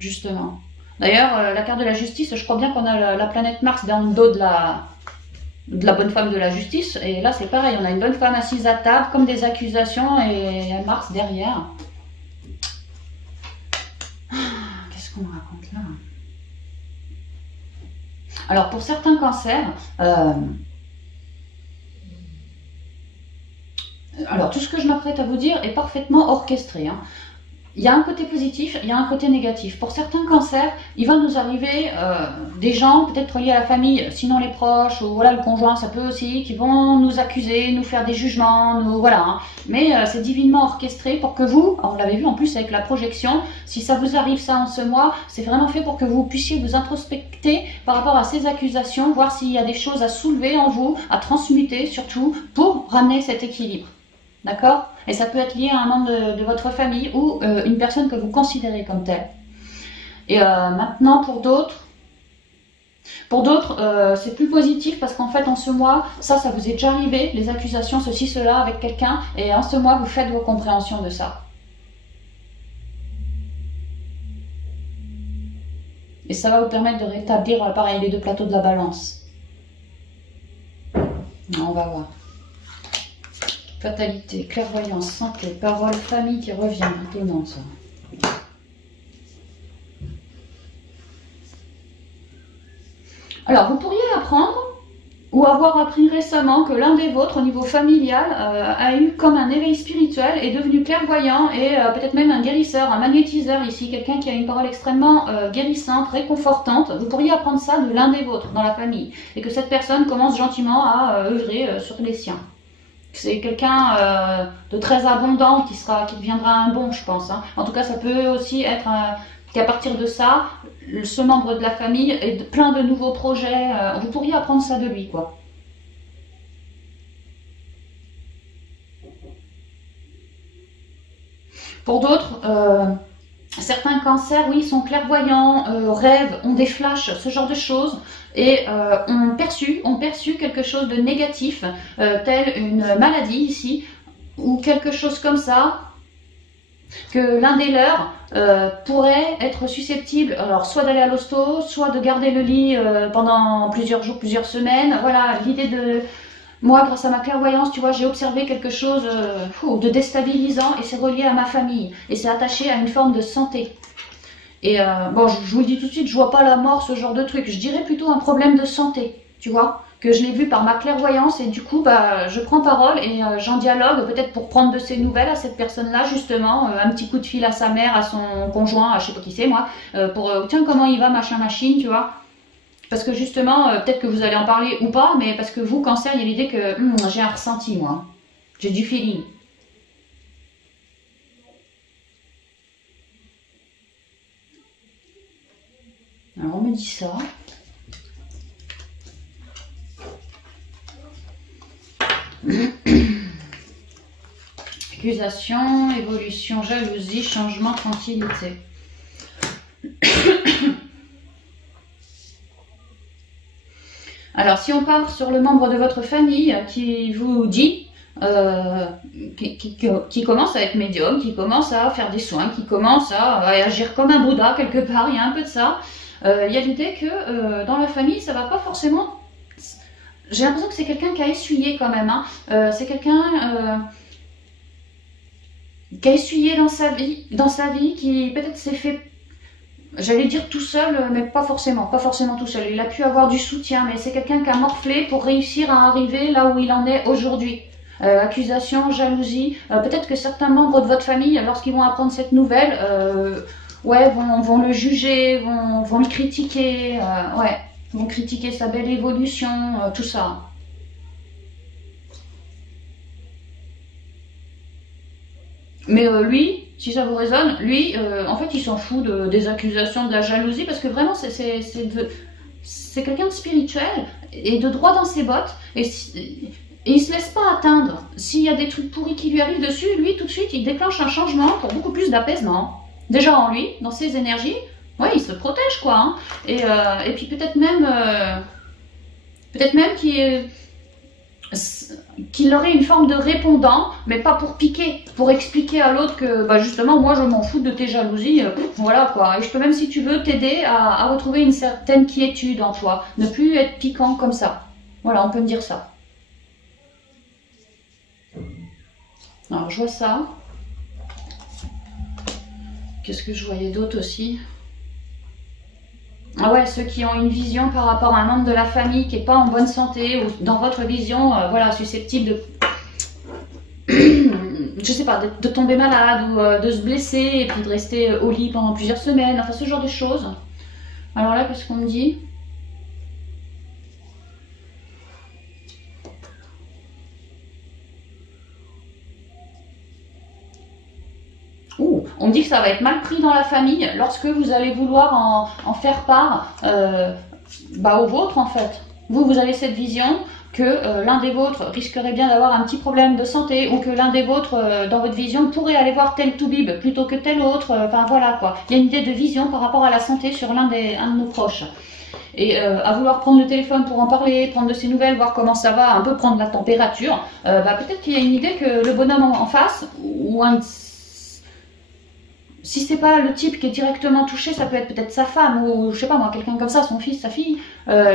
Justement. D'ailleurs, la carte de la justice, je crois bien qu'on a la planète Mars dans le dos de la bonne femme de la justice. Et là c'est pareil, on a une bonne femme assise à table, comme des accusations, et Mars derrière. Qu'est-ce qu'on raconte là? Alors pour certains cancers, alors tout ce que je m'apprête à vous dire est parfaitement orchestré, hein. Il y a un côté positif, il y a un côté négatif. Pour certains cancers, il va nous arriver des gens, peut-être liés à la famille, sinon les proches, ou voilà le conjoint, ça peut aussi, qui vont nous accuser, nous faire des jugements, nous, voilà. Hein. Mais c'est divinement orchestré pour que vous, on l'avait vu en plus avec la projection, si ça vous arrive ça en ce mois, c'est vraiment fait pour que vous puissiez vous introspecter par rapport à ces accusations, voir s'il y a des choses à soulever en vous, à transmuter surtout, pour ramener cet équilibre. D'accord? Et ça peut être lié à un membre de votre famille ou une personne que vous considérez comme telle. Et maintenant, pour d'autres, c'est plus positif parce qu'en fait, en ce mois, ça vous est déjà arrivé, les accusations, ceci, cela, avec quelqu'un, et en ce mois, vous faites vos compréhensions de ça. Et ça va vous permettre de rétablir, pareil, les deux plateaux de la balance. On va voir. Fatalité, clairvoyance, santé, parole, famille qui revient. Étonnant ça. Alors, vous pourriez apprendre ou avoir appris récemment que l'un des vôtres, au niveau familial, a eu comme un éveil spirituel, est devenu clairvoyant et peut-être même un guérisseur, un magnétiseur ici, quelqu'un qui a une parole extrêmement guérissante, réconfortante. Vous pourriez apprendre ça de l'un des vôtres dans la famille et que cette personne commence gentiment à œuvrer sur les siens. C'est quelqu'un de très abondant qui deviendra un bon, je pense. Hein. En tout cas, ça peut aussi être qu'à partir de ça, ce membre de la famille est plein de nouveaux projets. Vous pourriez apprendre ça de lui, quoi. Pour d'autres, certains cancers, oui, sont clairvoyants, rêvent, ont des flashs, ce genre de choses. Et ont perçu quelque chose de négatif, tel une maladie ici, ou quelque chose comme ça, que l'un des leurs pourrait être susceptible, alors soit d'aller à l'hosto, soit de garder le lit pendant plusieurs jours, plusieurs semaines. Voilà, l'idée de... Moi, grâce à ma clairvoyance, tu vois, j'ai observé quelque chose de déstabilisant et c'est relié à ma famille. Et c'est attaché à une forme de santé. Et bon, je vous le dis tout de suite, je vois pas la mort, ce genre de truc. Je dirais plutôt un problème de santé, tu vois, que je l'ai vu par ma clairvoyance et du coup, bah, je prends parole et j'en dialogue, peut-être pour prendre de ses nouvelles à cette personne-là, justement, un petit coup de fil à sa mère, à son conjoint, à je sais pas qui c'est moi, pour tiens, comment il va, machin, machine, tu vois. Parce que justement, peut-être que vous allez en parler ou pas, mais parce que vous, cancer, il y a l'idée que j'ai un ressenti, moi. J'ai du feeling. Alors on me dit ça. Accusation, évolution, jalousie, changement, tranquillité. Alors si on part sur le membre de votre famille qui vous dit, qui commence à être médium, qui commence à faire des soins, qui commence à agir comme un Bouddha quelque part, il y a un peu de ça. Il y a l'idée que dans la famille, ça va pas forcément... J'ai l'impression que c'est quelqu'un qui a essuyé quand même. Hein. C'est quelqu'un qui a essuyé dans sa vie, qui peut-être s'est fait, j'allais dire tout seul, mais pas forcément tout seul. Il a pu avoir du soutien, mais c'est quelqu'un qui a morflé pour réussir à arriver là où il en est aujourd'hui. Accusation, jalousie, peut-être que certains membres de votre famille, lorsqu'ils vont apprendre cette nouvelle, ouais, vont le juger, vont le critiquer, ouais, vont critiquer sa belle évolution, tout ça. Mais lui, si ça vous résonne, lui, en fait, il s'en fout des accusations, de la jalousie, parce que vraiment, c'est quelqu'un de spirituel et de droit dans ses bottes, et il se laisse pas atteindre. S'il y a des trucs pourris qui lui arrivent dessus, lui, tout de suite, il déclenche un changement pour beaucoup plus d'apaisement. Déjà en lui, dans ses énergies, ouais, il se protège, quoi. Hein. Et puis peut-être même qu'il aurait une forme de répondant, mais pas pour piquer, pour expliquer à l'autre que bah justement moi je m'en fous de tes jalousies, voilà quoi. Et je peux même si tu veux t'aider à retrouver une certaine quiétude en toi, ne plus être piquant comme ça. Voilà, on peut me dire ça. Alors je vois ça. Qu'est-ce que je voyais d'autre aussi? Ah ouais, ceux qui ont une vision par rapport à un membre de la famille qui n'est pas en bonne santé, ou dans votre vision, voilà, susceptible de, je sais pas, de tomber malade, ou de se blesser, et puis de rester au lit pendant plusieurs semaines, enfin ce genre de choses. Alors là, qu'est-ce qu'on me dit? On dit que ça va être mal pris dans la famille lorsque vous allez vouloir en faire part bah, au vôtre en fait. Vous avez cette vision que l'un des vôtres risquerait bien d'avoir un petit problème de santé, ou que l'un des vôtres dans votre vision pourrait aller voir tel toubib plutôt que tel autre, enfin voilà quoi. Il y a une idée de vision par rapport à la santé sur un de nos proches. Et à vouloir prendre le téléphone pour en parler, prendre de ses nouvelles, voir comment ça va, un peu prendre la température, bah, peut-être qu'il y a une idée que le bonhomme en face, ou un... Si c'est pas le type qui est directement touché, ça peut être peut-être sa femme, ou je sais pas moi, quelqu'un comme ça, son fils, sa fille.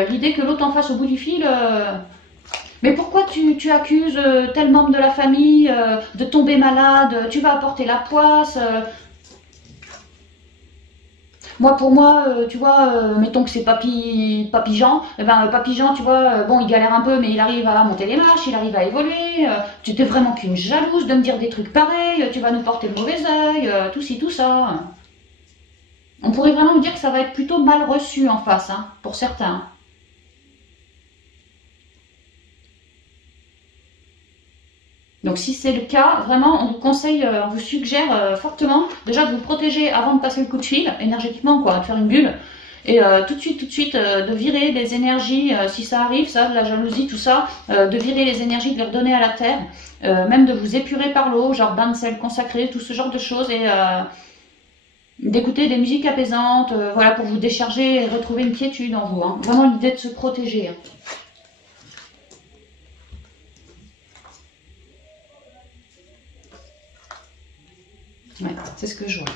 L'idée que l'autre en face au bout du fil... Mais pourquoi tu accuses tel membre de la famille de tomber malade, tu vas apporter la poisse Moi, pour moi, tu vois, mettons que c'est Papy Jean, eh ben, Papy Jean, tu vois, bon, il galère un peu, mais il arrive à monter les marches, il arrive à évoluer. Tu t'es vraiment qu'une jalouse de me dire des trucs pareils, tu vas nous porter le mauvais œil, tout ci, tout ça. On pourrait vraiment me dire que ça va être plutôt mal reçu en face, hein, pour certains. Donc si c'est le cas, vraiment, on vous conseille, on vous suggère fortement déjà de vous protéger avant de passer le coup de fil, énergétiquement quoi, de faire une bulle. Et tout de suite, de virer les énergies, si ça arrive, ça, de la jalousie, tout ça, de virer les énergies, de les redonner à la terre, même de vous épurer par l'eau, genre bain de sel consacré, tout ce genre de choses, et d'écouter des musiques apaisantes, voilà, pour vous décharger et retrouver une quiétude en vous. Hein. Vraiment l'idée de se protéger. Hein. Ouais, c'est ce que je vois.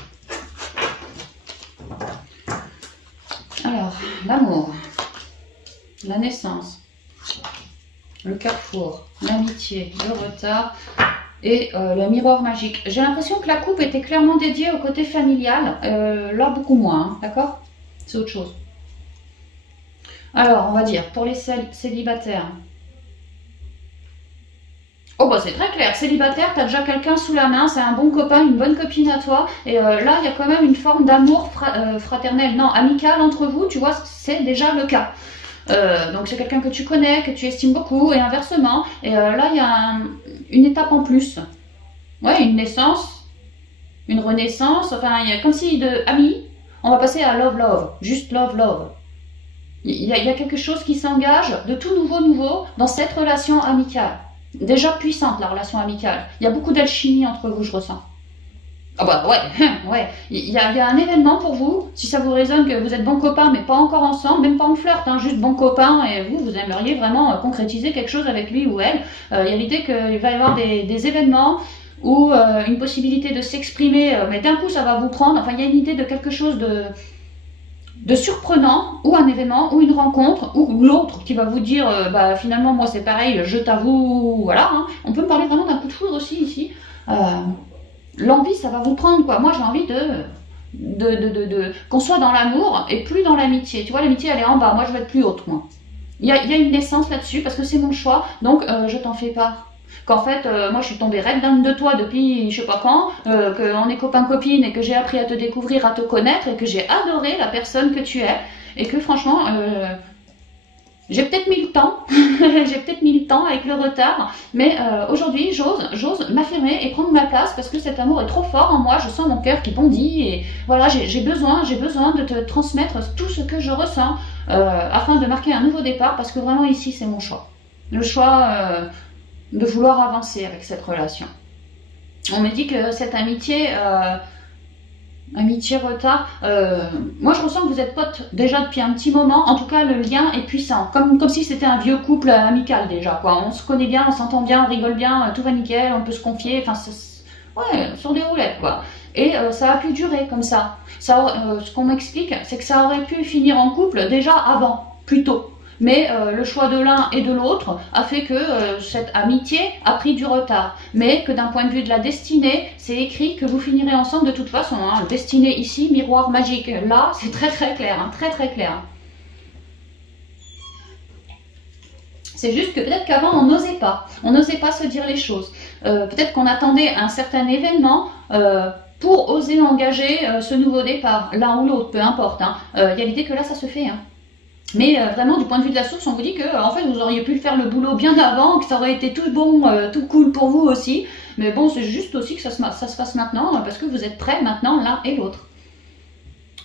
Alors, l'amour, la naissance, le carrefour, l'amitié, le retard et le miroir magique. J'ai l'impression que la coupe était clairement dédiée au côté familial. Là, beaucoup moins, hein, d'accord? C'est autre chose. Alors, on va dire, pour les célibataires... Oh bah c'est très clair, célibataire, t'as déjà quelqu'un sous la main, c'est un bon copain, une bonne copine à toi, et là il y a quand même une forme d'amour fraternel, non, amical entre vous, tu vois, c'est déjà le cas. Donc c'est quelqu'un que tu connais, que tu estimes beaucoup, et inversement, et là il y a une étape en plus. Ouais, une naissance, une renaissance, enfin il y a comme si de ami, on va passer à love, juste love. Il y a quelque chose qui s'engage de tout nouveau dans cette relation amicale. Déjà puissante la relation amicale. Il y a beaucoup d'alchimie entre vous, je ressens. Ah bah ouais, ouais. Il y a un événement pour vous, si ça vous résonne que vous êtes bons copains mais pas encore ensemble, même pas en flirt, hein, juste bons copains, et vous aimeriez vraiment concrétiser quelque chose avec lui ou elle. Il y a l'idée qu'il va y avoir des événements ou une possibilité de s'exprimer, mais d'un coup ça va vous prendre, enfin il y a une idée de quelque chose de surprenant, ou un événement, ou une rencontre, ou l'autre qui va vous dire bah finalement moi c'est pareil, je t'avoue, voilà, hein. On peut me parler vraiment d'un coup de foudre aussi ici. L'envie, ça va vous prendre quoi. Moi j'ai envie qu'on soit dans l'amour et plus dans l'amitié. Tu vois, l'amitié elle est en bas, moi je vais être plus haute moi. Il y a une naissance là-dessus parce que c'est mon choix, donc je t'en fais pas. Qu'en fait, moi je suis tombée raide dingue de toi depuis je sais pas quand, qu'on est copains-copines et que j'ai appris à te découvrir, à te connaître et que j'ai adoré la personne que tu es et que franchement, j'ai peut-être mis le temps, j'ai peut-être mis le temps avec le retard, mais aujourd'hui j'ose m'affirmer et prendre ma place parce que cet amour est trop fort en moi, je sens mon cœur qui bondit et voilà, j'ai besoin de te transmettre tout ce que je ressens afin de marquer un nouveau départ parce que vraiment ici c'est mon choix. Le choix de vouloir avancer avec cette relation. On me dit que cette amitié retard, moi je ressens que vous êtes potes déjà depuis un petit moment, en tout cas le lien est puissant, comme si c'était un vieux couple amical déjà, quoi. On se connaît bien, on s'entend bien, on rigole bien, tout va nickel, on peut se confier, enfin ouais, sur des roulettes quoi. Et ça a pu durer comme ça. Ce qu'on m'explique, c'est que ça aurait pu finir en couple déjà avant, plus tôt. Mais le choix de l'un et de l'autre a fait que cette amitié a pris du retard. Mais que d'un point de vue de la destinée, c'est écrit que vous finirez ensemble de toute façon. Hein. Destinée ici, miroir magique. Là, c'est très très clair, hein, très très clair. C'est juste que peut-être qu'avant on n'osait pas. On n'osait pas se dire les choses. Peut-être qu'on attendait un certain événement pour oser engager ce nouveau départ. L'un ou l'autre, peu importe. Hein. Y a l'idée que là ça se fait. Hein. Mais vraiment, du point de vue de la source, on vous dit que en fait, vous auriez pu faire le boulot bien avant, que ça aurait été tout bon, tout cool pour vous aussi. Mais bon, c'est juste aussi que ça se fasse maintenant, parce que vous êtes prêts maintenant, l'un et l'autre.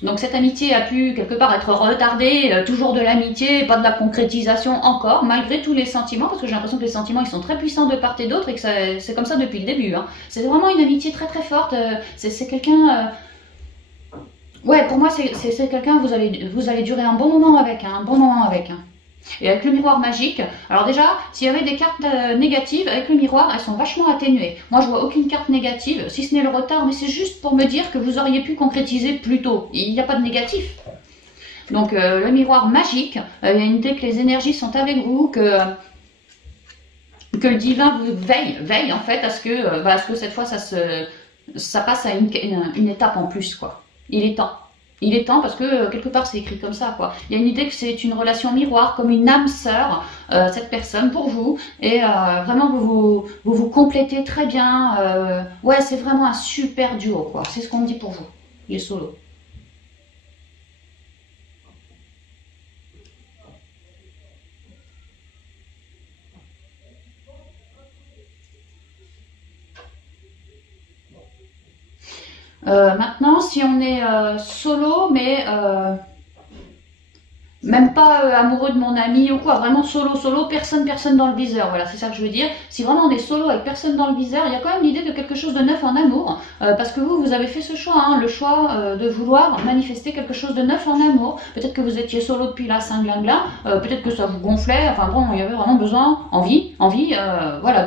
Donc cette amitié a pu quelque part être retardée, toujours de l'amitié, pas de la concrétisation encore, malgré tous les sentiments, parce que j'ai l'impression que les sentiments ils sont très puissants de part et d'autre et que c'est comme ça depuis le début. Hein. C'est vraiment une amitié très très forte. C'est quelqu'un. Ouais, pour moi, c'est quelqu'un, vous allez durer un bon moment avec, hein, un bon moment avec. Hein. Et avec le miroir magique, alors déjà, s'il y avait des cartes négatives, avec le miroir, elles sont vachement atténuées. Moi, je vois aucune carte négative, si ce n'est le retard, mais c'est juste pour me dire que vous auriez pu concrétiser plus tôt. Il n'y a pas de négatif. Donc, le miroir magique, il y a une idée que les énergies sont avec vous, que le divin vous veille en fait, à ce que cette fois, ça passe à une étape en plus, quoi. Il est temps. Il est temps parce que quelque part c'est écrit comme ça quoi. Il y a une idée que c'est une relation miroir, comme une âme sœur, cette personne pour vous. Et vraiment vous complétez très bien. Ouais, c'est vraiment un super duo quoi. C'est ce qu'on me dit pour vous, les solos. Maintenant, si on est solo, mais même pas amoureux de mon ami ou quoi, vraiment solo, personne dans le viseur, voilà, c'est ça que je veux dire. Si vraiment on est solo avec personne dans le viseur, il y a quand même l'idée de quelque chose de neuf en amour, parce que vous avez fait ce choix, hein, le choix de vouloir manifester quelque chose de neuf en amour. Peut-être que vous étiez solo depuis la Saint-Glinglin, peut-être que ça vous gonflait, enfin bon, il y avait vraiment besoin, envie, voilà,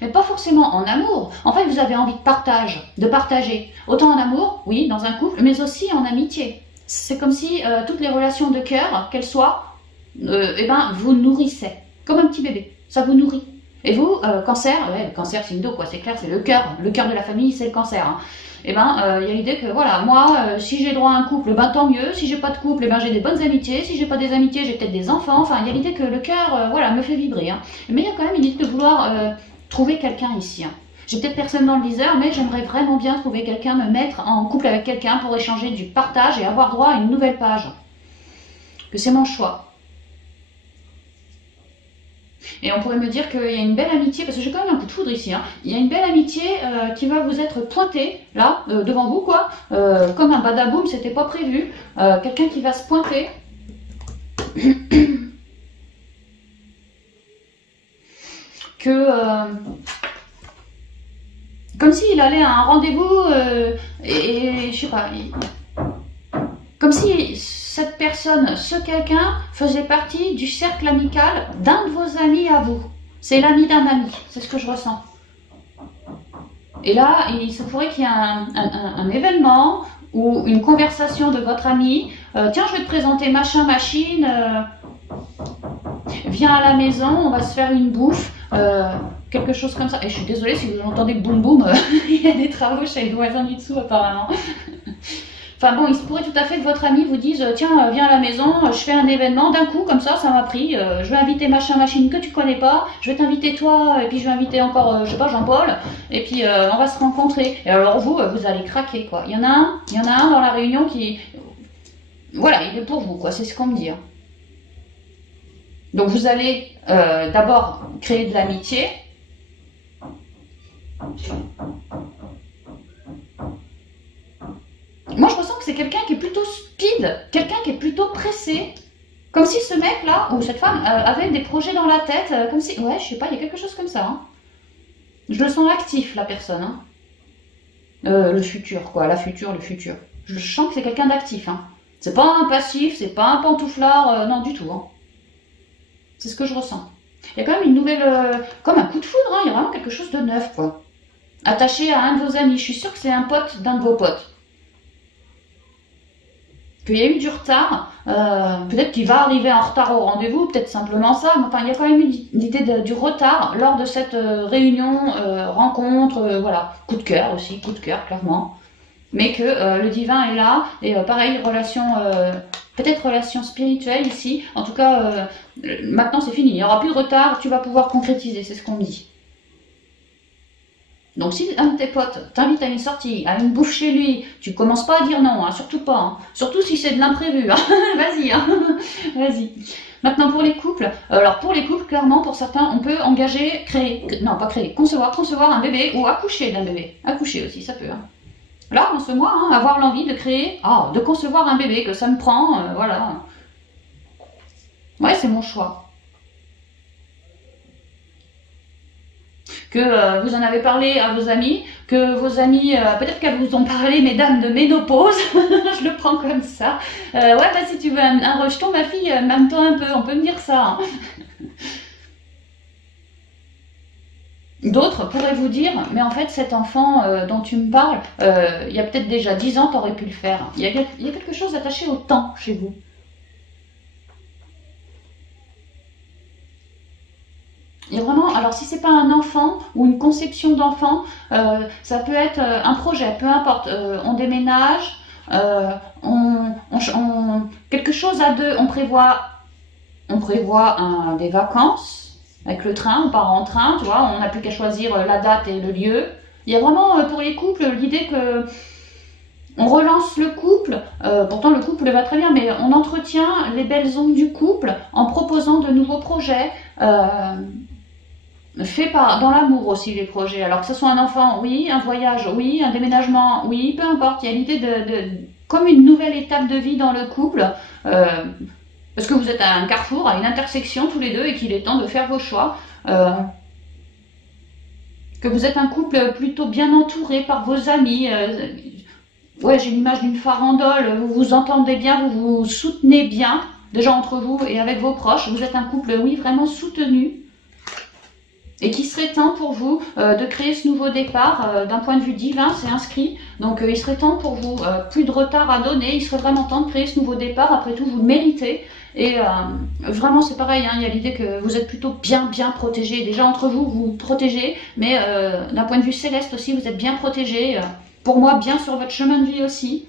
mais pas forcément en amour. En fait, vous avez envie de partager, autant en amour, oui, dans un couple, mais aussi en amitié. C'est comme si toutes les relations de cœur, qu'elles soient, eh ben, vous nourrissaient. Comme un petit bébé. Ça vous nourrit. Et vous, cancer, ouais, le cancer c'est une dos, quoi, c'est clair, c'est le cœur de la famille, c'est le cancer. Hein. Eh ben, il y a l'idée que, voilà, moi, si j'ai droit à un couple, ben tant mieux. Si j'ai pas de couple, eh ben, j'ai des bonnes amitiés. Si j'ai pas des amitiés, j'ai peut-être des enfants. Enfin, il y a l'idée que le cœur, voilà, me fait vibrer. Hein. Mais il y a quand même l'idée de vouloir trouver quelqu'un ici. Hein. J'ai peut-être personne dans le viseur, mais j'aimerais vraiment bien trouver quelqu'un, me mettre en couple avec quelqu'un pour échanger du partage et avoir droit à une nouvelle page. Que c'est mon choix. Et on pourrait me dire qu'il y a une belle amitié, parce que j'ai quand même un coup de foudre ici, hein. Il y a une belle amitié qui va vous être pointée, là, devant vous, quoi. Comme un badaboum, c'était pas prévu. Quelqu'un qui va se pointer. Comme s'il allait à un rendez-vous et je sais pas, comme si cette personne, ce quelqu'un, faisait partie du cercle amical d'un de vos amis à vous. C'est l'ami d'un ami, c'est ce que je ressens. Et là, il se pourrait qu'il y ait un événement ou une conversation de votre ami tiens, je vais te présenter machin, machine, viens à la maison, on va se faire une bouffe, quelque chose comme ça. Et je suis désolée si vous entendez le boum boum, il y a des travaux chez les voisins du dessous apparemment. Enfin bon, il se pourrait tout à fait que votre ami vous dise tiens, viens à la maison, je fais un événement, d'un coup, comme ça m'a pris, je vais inviter machin, machine que tu connais pas, je vais t'inviter toi, et puis je vais inviter encore, je sais pas, Jean-Paul, et puis on va se rencontrer. Et alors vous allez craquer, quoi. Il y en a un dans la réunion qui... Voilà, il est pour vous, quoi, c'est ce qu'on me dit. Donc vous allez d'abord créer de l'amitié. Moi, je ressens que c'est quelqu'un qui est plutôt speed, quelqu'un qui est plutôt pressé. Comme si ce mec-là, ou cette femme, avait des projets dans la tête, comme si... Ouais, je sais pas, il y a quelque chose comme ça. Hein. Je le sens actif, la personne. Hein. Le futur, quoi, la future, le futur. Je sens que c'est quelqu'un d'actif. Hein. C'est pas un passif, c'est pas un pantouflard, non, du tout. Hein. C'est ce que je ressens. Il y a quand même une nouvelle... comme un coup de foudre, hein, il y a vraiment quelque chose de neuf, quoi. Attaché à un de vos amis. Je suis sûre que c'est un pote d'un de vos potes. Qu'il y a eu du retard, peut-être qu'il va arriver en retard au rendez-vous, peut-être simplement ça, mais enfin il y a quand même eu l'idée du retard lors de cette réunion, rencontre, voilà, coup de cœur aussi, coup de cœur clairement, mais que le divin est là, et pareil, relation, peut-être relation spirituelle ici, en tout cas, maintenant c'est fini, il n'y aura plus de retard, tu vas pouvoir concrétiser, c'est ce qu'on me dit. Donc si un de tes potes t'invite à une sortie, à une bouffe chez lui, tu commences pas à dire non, hein, surtout pas. Hein. Surtout si c'est de l'imprévu. Hein. Vas-y, hein. Vas-y. Maintenant pour les couples, alors pour les couples, clairement pour certains, on peut engager, concevoir un bébé ou accoucher d'un bébé. Accoucher aussi, ça peut. Hein. Là, en ce mois, hein, avoir l'envie de créer, de concevoir un bébé, que ça me prend, voilà. Ouais, c'est mon choix. Que vous en avez parlé à vos amis, que vos amis, peut-être qu'elles vous ont parlé, mesdames, de ménopause, je le prends comme ça. Ouais, bah si tu veux un rejeton, ma fille, m'aime-toi un peu, on peut me dire ça. Hein. D'autres pourraient vous dire, mais en fait cet enfant dont tu me parles, il y a peut-être déjà 10 ans, tu aurais pu le faire. Il y a quelque chose attaché au temps chez vous. Il y a vraiment, alors si c'est pas un enfant ou une conception d'enfant, ça peut être un projet, peu importe. On déménage, quelque chose à deux. On prévoit des vacances avec le train, on part en train, tu vois, on n'a plus qu'à choisir la date et le lieu. Il y a vraiment pour les couples l'idée que on relance le couple, pourtant le couple va très bien, mais on entretient les belles ondes du couple en proposant de nouveaux projets. Fait dans l'amour aussi les projets, alors que ce soit un enfant, oui, un voyage, oui, un déménagement, oui, peu importe, il y a l'idée comme une nouvelle étape de vie dans le couple, parce que vous êtes à un carrefour, à une intersection tous les deux et qu'il est temps de faire vos choix, que vous êtes un couple plutôt bien entouré par vos amis, ouais, j'ai l'image d'une farandole, vous vous entendez bien, vous vous soutenez bien, déjà entre vous et avec vos proches, vous êtes un couple, oui, vraiment soutenu. Et qu'il serait temps pour vous de créer ce nouveau départ, d'un point de vue divin, c'est inscrit. Donc il serait temps pour vous, plus de retard à donner, il serait vraiment temps de créer ce nouveau départ, après tout vous le méritez. Et vraiment c'est pareil, hein, il y a l'idée que vous êtes plutôt bien protégés. Déjà entre vous, vous protégez, mais d'un point de vue céleste aussi, vous êtes bien protégés. Pour moi, bien sur votre chemin de vie aussi.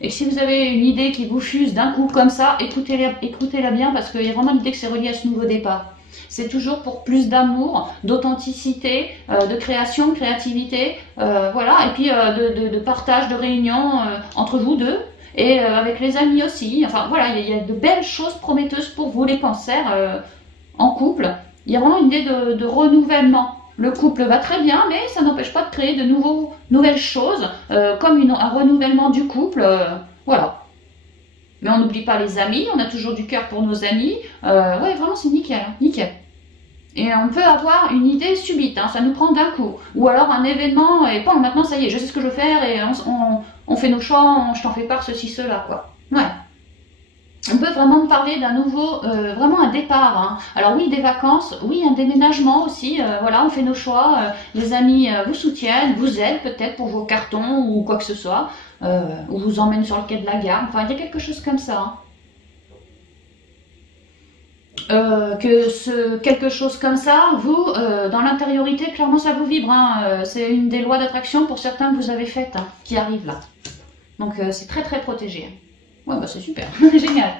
Et si vous avez une idée qui vous fuse d'un coup comme ça, écoutez-la bien, parce qu'il y a vraiment l'idée que c'est relié à ce nouveau départ. C'est toujours pour plus d'amour, d'authenticité, de création, de créativité, voilà, et puis de partage, de réunion entre vous deux, et avec les amis aussi. Enfin voilà, il y a de belles choses prometteuses pour vous les cancers en couple. Il y a vraiment une idée de renouvellement. Le couple va très bien, mais ça n'empêche pas de créer de nouvelles choses, comme un renouvellement du couple, voilà. Mais on n'oublie pas les amis, on a toujours du cœur pour nos amis. Ouais, vraiment, c'est nickel, hein, nickel. Et on peut avoir une idée subite, hein, ça nous prend d'un coup. Ou alors un événement, et bon, maintenant, ça y est, je sais ce que je veux faire, et on fait nos choix, je t'en fais part, ceci, cela, quoi. Ouais. On peut vraiment parler d'un nouveau, vraiment un départ. Hein. Alors oui, des vacances, oui, un déménagement aussi. Voilà, on fait nos choix. Les amis vous soutiennent, vous aident peut-être pour vos cartons ou quoi que ce soit. Ou vous emmènent sur le quai de la gare. Enfin, il y a quelque chose comme ça. Hein. Quelque chose comme ça, vous, dans l'intériorité, clairement ça vous vibre. Hein. C'est une des lois d'attraction pour certains que vous avez faites, hein, qui arrive là. Donc c'est très très protégé. Ouais, bah c'est super, génial.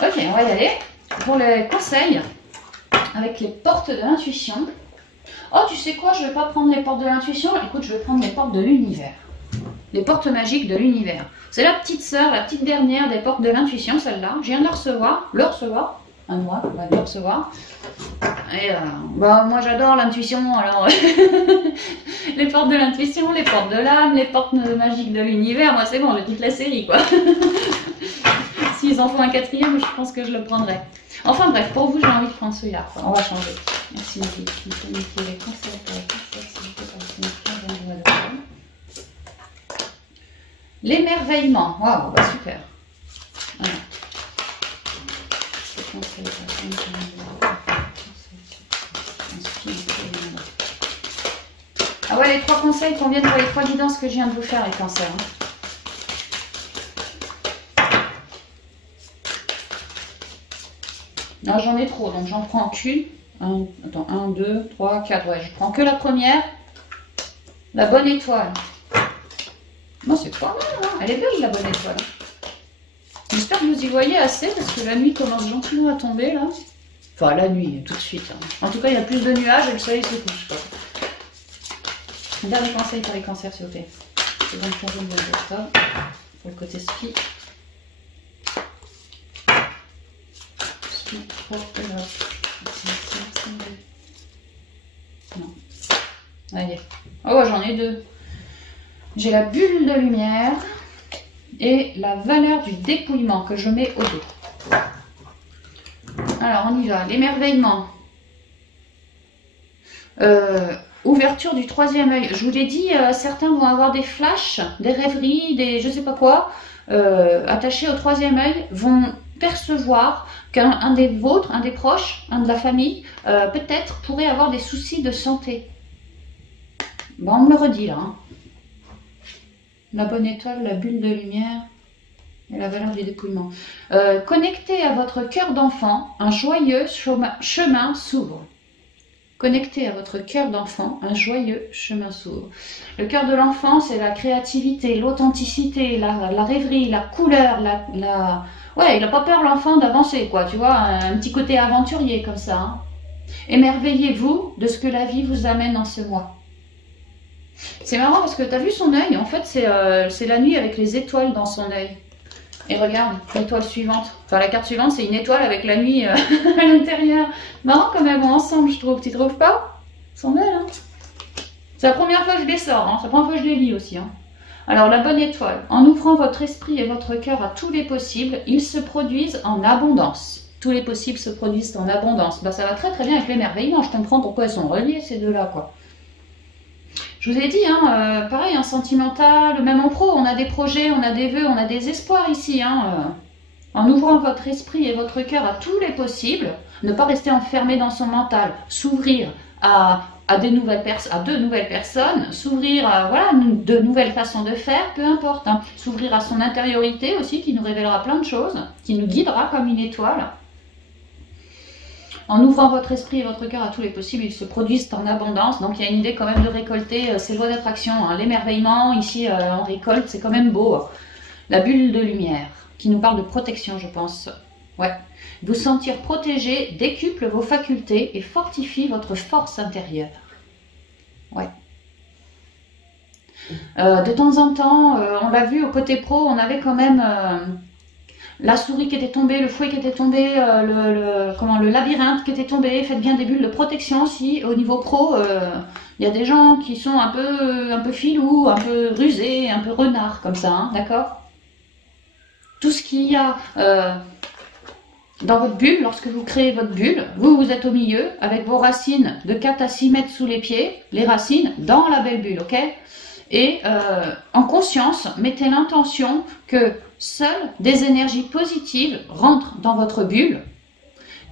Ok, on va y aller pour les conseils avec les portes de l'intuition. Oh, tu sais quoi, je vais pas prendre les portes de l'intuition. Écoute, je vais prendre les portes de l'univers. Les portes magiques de l'univers. C'est la petite sœur, la petite dernière des portes de l'intuition, celle-là. Je viens de la recevoir, un mois, on va le recevoir. Et bah, moi j'adore l'intuition, alors les portes de l'intuition, les portes de l'âme, les portes magiques de l'univers, moi c'est bon, j'ai toute la série quoi. S'ils en font un quatrième, je pense que je le prendrai. Enfin bref, pour vous j'ai envie de prendre celui-là, on va changer. Merci Niki. Les conseils pour l'émerveillement, waouh, bah super. Voilà. Ah ouais, les 3 conseils qu'on vient de voir, les 3 guidances que je viens de vous faire, les cancers. Hein. J'en ai trop, donc j'en prends qu'une. 1, 2, 3, 4. Ouais, je prends que la première. La bonne étoile. Non, c'est pas mal, hein. Elle est belle, la bonne étoile. J'espère que vous y voyez assez, parce que la nuit commence gentiment à tomber, là. Enfin, la nuit, tout de suite. Hein. En tout cas, il y a plus de nuages et le soleil se couche, quoi. Dernier conseil pour les cancers, s'il vous plaît. C'est bon, changer de octobre pour le côté ski. Non. Allez. Oh, j'en ai 2. J'ai la bulle de lumière et la valeur du dépouillement que je mets au dos. Alors, on y va. L'émerveillement. Ouverture du 3e œil. Je vous l'ai dit, certains vont avoir des flashs, des rêveries, des je sais pas quoi, attachés au 3e œil, vont percevoir qu'un des vôtres, un des proches, un de la famille, peut-être pourrait avoir des soucis de santé. Bon, on me le redit là. Hein. La bonne étoile, la bulle de lumière et la valeur du dépouillement. Connecté à votre cœur d'enfant, un joyeux chemin s'ouvre. Connecté à votre cœur d'enfant, un joyeux chemin s'ouvre. Le cœur de l'enfant, c'est la créativité, l'authenticité, la rêverie, la couleur, Ouais, il n'a pas peur l'enfant d'avancer, quoi, tu vois, un petit côté aventurier comme ça. Hein. Émerveillez-vous de ce que la vie vous amène en ce mois. C'est marrant parce que tu as vu son œil, en fait c'est la nuit avec les étoiles dans son œil. Et regarde, l'étoile suivante, enfin la carte suivante c'est une étoile avec la nuit à l'intérieur. Marrant comme elles vont ensemble je trouve, tu trouves pas? Elles sont belles hein. C'est la première fois que je les sors, hein. C'est la première fois que je les lis aussi. Hein. Alors la bonne étoile, en ouvrant votre esprit et votre cœur à tous les possibles, ils se produisent en abondance. Tous les possibles se produisent en abondance. Ben, ça va très très bien avec l'émerveillement, je comprends pourquoi elles sont reliées ces deux-là quoi. Je vous ai dit, hein, pareil, en sentimental, même en pro, on a des projets, on a des vœux, on a des espoirs ici. Hein, en ouvrant votre esprit et votre cœur à tous les possibles, ne pas rester enfermé dans son mental, s'ouvrir à de nouvelles personnes, s'ouvrir à voilà, de nouvelles façons de faire, peu importe. Hein, s'ouvrir à son intériorité aussi, qui nous révélera plein de choses, qui nous guidera comme une étoile. En ouvrant votre esprit et votre cœur à tous les possibles, ils se produisent en abondance. Donc il y a une idée quand même de récolter ces lois d'attraction. Hein. L'émerveillement, ici on récolte, c'est quand même beau. La bulle de lumière, qui nous parle de protection, je pense. Ouais. Vous sentir protégé décuple vos facultés et fortifie votre force intérieure. Ouais. De temps en temps, on l'a vu au côté pro, on avait quand même... la souris qui était tombée, le fouet qui était tombé, le labyrinthe qui était tombé. Faites bien des bulles de protection aussi. Au niveau pro, il y a des gens qui sont un peu filous, un peu rusés, un peu renards comme ça, hein, d'accord? Tout ce qu'il y a dans votre bulle, lorsque vous créez votre bulle, vous êtes au milieu avec vos racines de 4 à 6 mètres sous les pieds, les racines dans la belle bulle, ok? Et en conscience, mettez l'intention que seules des énergies positives rentrent dans votre bulle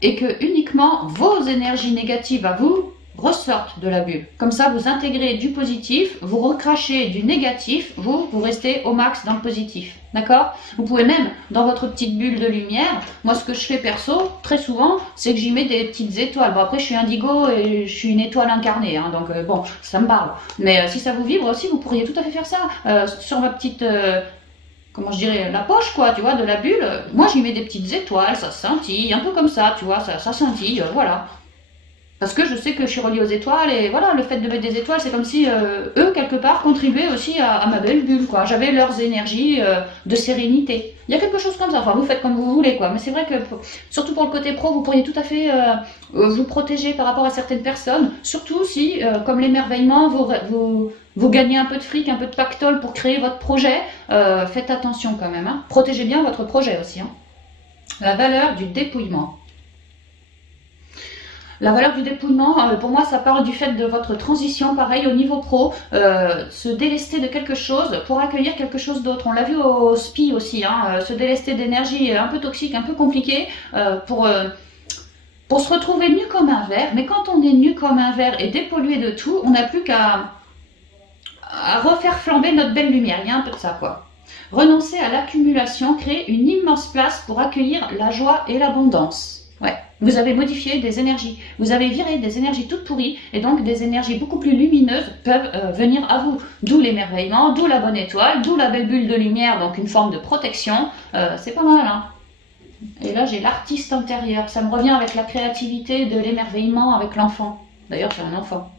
et que uniquement vos énergies négatives à vous ressortent de la bulle. Comme ça, vous intégrez du positif, vous recrachez du négatif, vous restez au max dans le positif. D'accord? Vous pouvez même, dans votre petite bulle de lumière, moi ce que je fais perso, très souvent, c'est que j'y mets des petites étoiles. Bon après, je suis indigo et je suis une étoile incarnée, hein, donc bon, ça me parle. Mais si ça vous vibre aussi, vous pourriez tout à fait faire ça. Sur ma petite... comment je dirais, la poche quoi, tu vois, de la bulle, moi j'y mets des petites étoiles, ça scintille, un peu comme ça, tu vois, ça scintille, voilà. Parce que je sais que je suis reliée aux étoiles et voilà, le fait de mettre des étoiles, c'est comme si eux, quelque part, contribuaient aussi à ma belle bulle, quoi. J'avais leurs énergies de sérénité. Il y a quelque chose comme ça, enfin vous faites comme vous voulez, quoi. Mais c'est vrai que, surtout pour le côté pro, vous pourriez tout à fait vous protéger par rapport à certaines personnes, surtout si, comme l'émerveillement, vous gagnez un peu de fric, un peu de pactole pour créer votre projet, faites attention quand même, hein. Protégez bien votre projet aussi, hein. La valeur du dépouillement. La valeur du dépouillement, pour moi, ça parle du fait de votre transition, pareil, au niveau pro, se délester de quelque chose pour accueillir quelque chose d'autre. On l'a vu au SPI aussi, hein, se délester d'énergie un peu toxique, un peu compliquée, pour se retrouver nu comme un verre. Mais quand on est nu comme un verre et dépollué de tout, on n'a plus qu'à refaire flamber notre belle lumière. Il y a un peu de ça, quoi. Renoncer à l'accumulation, créer une immense place pour accueillir la joie et l'abondance. Ouais, vous avez modifié des énergies, vous avez viré des énergies toutes pourries et donc des énergies beaucoup plus lumineuses peuvent venir à vous. D'où l'émerveillement, d'où la bonne étoile, d'où la belle bulle de lumière, donc une forme de protection. C'est pas mal, hein. Et là, j'ai l'artiste intérieur. Ça me revient avec la créativité de l'émerveillement avec l'enfant. D'ailleurs, j'ai un enfant.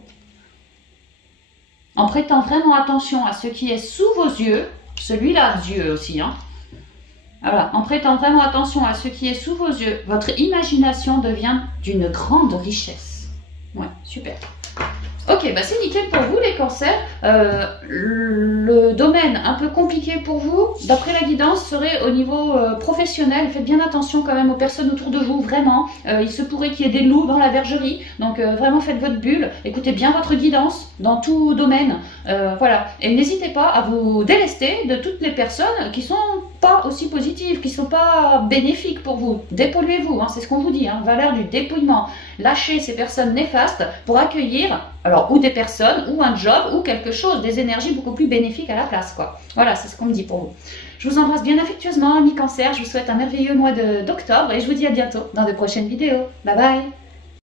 En prêtant vraiment attention à ce qui est sous vos yeux, celui-là, Dieu aussi, hein. Voilà, en prêtant vraiment attention à ce qui est sous vos yeux, votre imagination devient d'une grande richesse. Ouais, super. Ok, bah c'est nickel pour vous les cancers. Le domaine un peu compliqué pour vous, d'après la guidance, serait au niveau professionnel. Faites bien attention quand même aux personnes autour de vous, vraiment. Il se pourrait qu'il y ait des loups dans la bergerie, donc vraiment faites votre bulle. Écoutez bien votre guidance dans tout domaine. Voilà, et n'hésitez pas à vous délester de toutes les personnes qui sont pas aussi positives, qui sont pas bénéfiques pour vous. Dépolluez-vous, hein, c'est ce qu'on vous dit, hein, valeur du dépouillement. Lâchez ces personnes néfastes pour accueillir, alors, ou des personnes, ou un job, ou quelque chose, des énergies beaucoup plus bénéfiques à la place, quoi. Voilà, c'est ce qu'on me dit pour vous. Je vous embrasse bien affectueusement, amis cancer. Je vous souhaite un merveilleux mois d'octobre et je vous dis à bientôt dans de prochaines vidéos. Bye bye!